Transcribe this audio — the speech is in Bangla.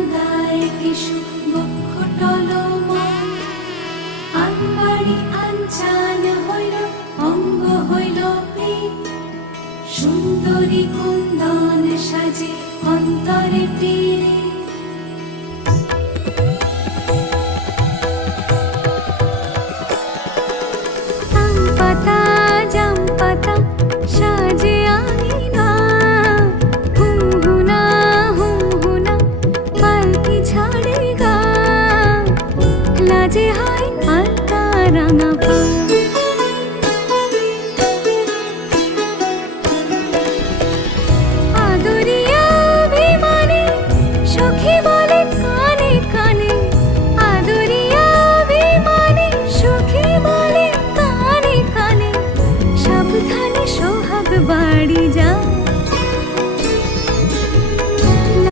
গঙ্গায় কিশু বক্ষ টলমল, আনবাড়ি আঞ্চান হইল অঙ্গ হইল পীত, সুন্দরী কুন্দন সাজে অন্তরে তীরে